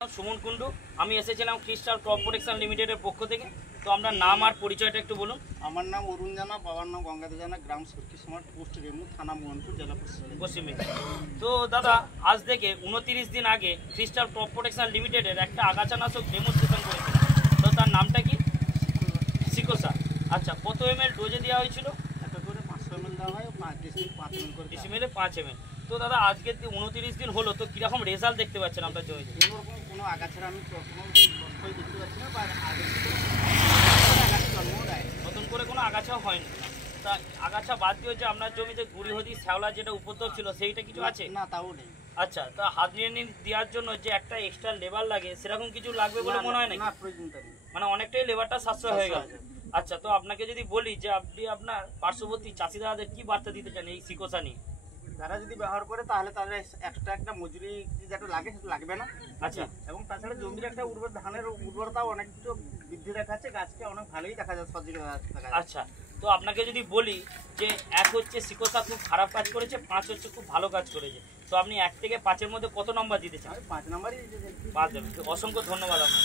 সুমন কুন্ডু, আমি এসেছিলাম crystal crop protection লিমিটেডের পক্ষ থেকে। তো আমরা নাম আর পরিচয়টা একটু বলুন। আমার নাম অরুণ জানা, বাবার নাম গঙ্গাধর জানা, গ্রাম সরকি সমাজ, পোস্ট রেমু, থানা মোহনপুর, জেলা পশ্চিম মেদিনীপুর। তো দাদা, আজ থেকে 29 দিন আগে ক্রিস্টাল ক্রপ প্রোটেকশন লিমিটেডের একটা আগাছানাশক ডেমোস্ট্রেশন করেছিল। তো তার নামটা কি? সিকোসা। আচ্ছা, কত ml ডোজে দেওয়া হয়েছিল? একটা করে 500 ml দেওয়া হয়, 5 ml করে ডিসিমেলে 5 ml। তো দাদা, আজকে 29 দিন হলো, তো কিরকম রেজাল্ট দেখতে পাচ্ছেন আপনার জমিতে? কোনো আগাছার আমি কখনো দেখতে পাচ্ছি না, বা আগে আগাছা জন্মও দেয় নতুন করে কোনো আগাছাও হয়নি। তা আগাছা বাদ দিয়ে যে আপনার জমিতে গুড়ি হদি শ্যাওলা যেটা উপদ্রব ছিল সেইটা কিছু আছে? না, তাও নেই। আচ্ছা, তা হাত নিয়ে দেওয়ার জন্য যে একটা এক্সট্রা লেবার লাগে, সেরকম কিছু লাগবে বলে মনে হয় না? প্রয়োজনটা নেই, মানে অনেকটাই লেবারটা সাশ্রয় হয়ে গেল। আচ্ছা, তো আপনাকে যদি বলি যে আপনি আপনার পার্শ্ববর্তী চাষি দাদাদের কি বার্তা দিতে চান এই সিকোসা নিয়ে? তারা যদি ব্যবহার করে তাহলে তাদের এক্সট্রা একটা মজুরি যেটা লাগে সেটা লাগবে না। আচ্ছা, এবং তাছাড়া জমির একটা ধানের উর্বরতাও অনেক কিছু বৃদ্ধি দেখাচ্ছে, গাছকে অনেক ভালোই দেখা যাচ্ছে, সবদিকে দেখা যাচ্ছে। আচ্ছা, তো আপনাকে যদি বলি যে 1 হচ্ছে সিকোসা খুব খারাপ কাজ করেছে, 5 হচ্ছে খুব ভালো কাজ করেছে, তো আপনি 1 থেকে 5-এর মধ্যে কত নম্বর দিতে চান? 5 নাম্বারই 5 দেবেন। অসংখ্য ধন্যবাদ আপনার।